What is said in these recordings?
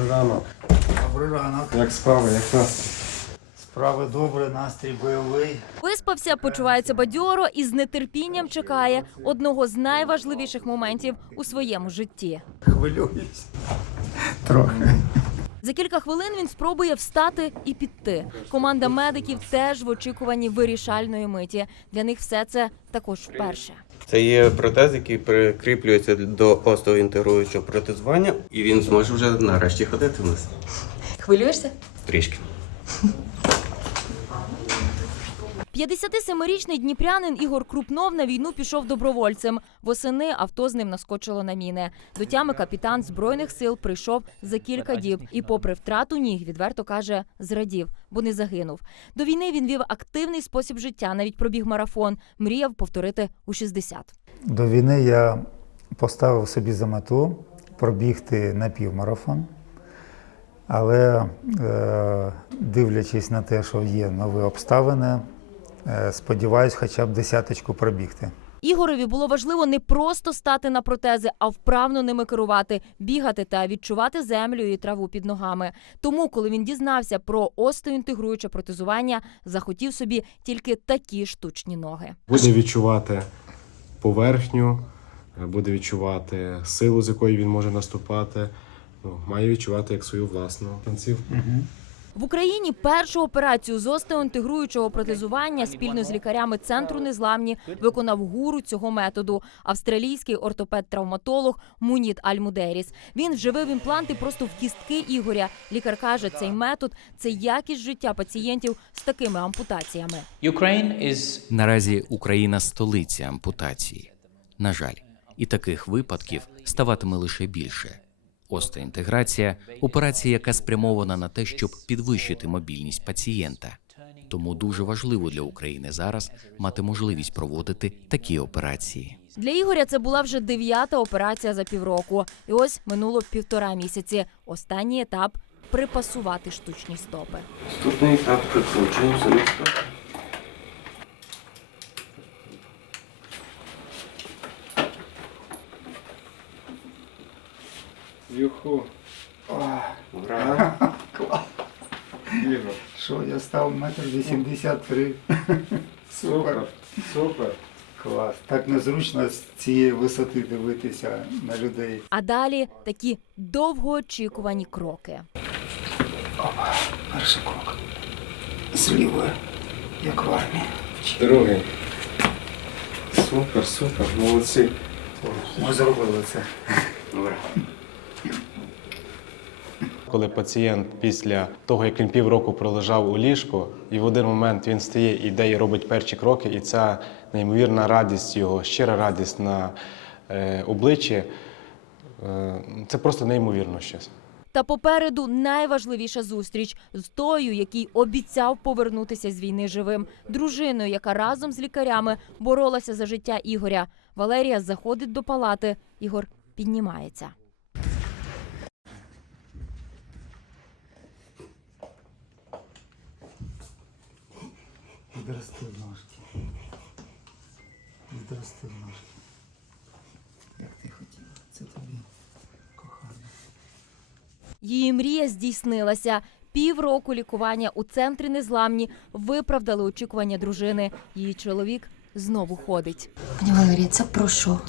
Добрий ранок. Добрий ранок. Як справи, як настрій? Справи добре, настрій бойовий. Виспався, почувається бадьоро і з нетерпінням чекає одного з найважливіших моментів у своєму житті. Хвилююсь. Трохи. За кілька хвилин він спробує встати і піти. Команда медиків теж в очікуванні вирішальної миті. Для них все це також вперше. Це є протез, який прикріплюється до остеоінтегруючого протезування, і він зможе вже нарешті ходити в нас. Хвилюєшся? Трішки. 57-річний дніпрянин Ігор Крупнов на війну пішов добровольцем. Восени авто з ним наскочило на міни. До тями капітан збройних сил прийшов за кілька діб і, попри втрату ніг, відверто каже, зрадів, бо не загинув. До війни він вів активний спосіб життя, навіть пробіг марафон. Мріяв повторити у 60. До війни я поставив собі за мету пробігти напівмарафон. Але е, дивлячись на те, що є нові обставини, сподіваюсь, хоча б десяточку пробігти. Ігорові було важливо не просто стати на протези, а вправно ними керувати, бігати та відчувати землю і траву під ногами. Тому, коли він дізнався про остеоінтегруюче протезування, захотів собі тільки такі штучні ноги. Буде відчувати поверхню, буде відчувати силу, з якої він може наступати. Ну, має відчувати як свою власну кінцівку. В Україні першу операцію з остеоінтегруючого протезування спільно з лікарями центру незламні виконав гуру цього методу австралійський ортопед-травматолог Муніт Альмудеріс. Він вживив імпланти просто в кістки Ігоря. Лікар каже, цей метод це якість життя пацієнтів з такими ампутаціями. Наразі Україна столиця ампутації. На жаль, і таких випадків ставатиме лише більше. Остеінтеграція операція, яка спрямована на те, щоб підвищити мобільність пацієнта. Тому дуже важливо для України зараз мати можливість проводити такі операції. Для Ігоря це була вже дев'ята операція за півроку. І ось минуло півтора місяці. Останній етап припасувати штучні стопи. Наступний етап прикручуємо Юху. Ура! Клас. Що я став метр вісімдесят три. Супер. Супер. Клас. Так незручно з цієї висоти дивитися на людей. А далі такі довгоочікувані кроки. Перший крок. З лівої, як в армії. Другий. Супер, супер, молодці. Ми зробили це. Ура! Коли пацієнт після того, як він півроку пролежав у ліжку, і в один момент він стає і йде і робить перші кроки, і ця неймовірна радість його, щира радість на е, обличчі, е, це просто неймовірно щось. Та попереду найважливіша зустріч з тою, який обіцяв повернутися з війни живим, дружиною, яка разом з лікарями боролася за життя Ігоря. Валерія заходить до палати. Ігор піднімається. Здрасти ножки. Здрасти ножки. Як ти хотіла, це тобі, кохана. Її мрія здійснилася. Півроку лікування у центрі незламні виправдали очікування дружини. Її чоловік знову ходить. Пані Валерія, це про що?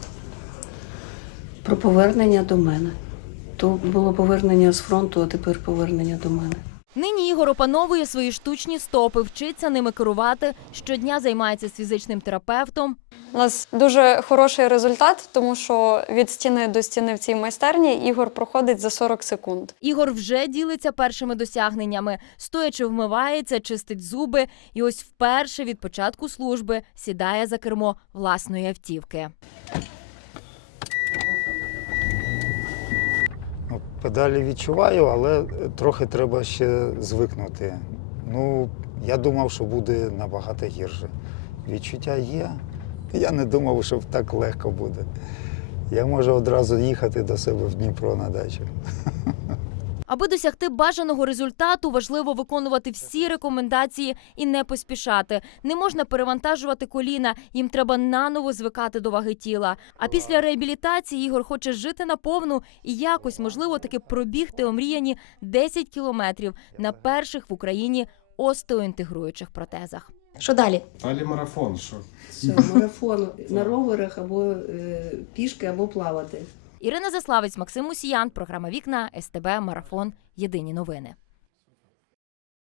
Про повернення до мене. То було повернення з фронту, а тепер повернення до мене. Нині Ігор опановує свої штучні стопи, вчиться ними керувати. Щодня займається з фізичним терапевтом. У нас дуже хороший результат, тому що від стіни до стіни в цій майстерні Ігор проходить за 40 секунд. Ігор вже ділиться першими досягненнями. Стоячи вмивається, чистить зуби, і ось вперше від початку служби сідає за кермо власної автівки. Педалі відчуваю, але трохи треба ще звикнути. Ну, я думав, що буде набагато гірше. Відчуття є. Я не думав, що так легко буде. Я можу одразу їхати до себе в Дніпро на дачу. Аби досягти бажаного результату, важливо виконувати всі рекомендації і не поспішати. Не можна перевантажувати коліна, їм треба наново звикати до ваги тіла. А після реабілітації Ігор хоче жити наповну і якось, можливо, таки пробігти омріяні 10 кілометрів на перших в Україні остеоінтегруючих протезах. Що далі? Далі марафон. Що? Все, марафон на роверах або е, пішки, або плавати. Ірина Заславець, Максим Мусіян, програма Вікна, СТБ, Марафон. Єдині новини.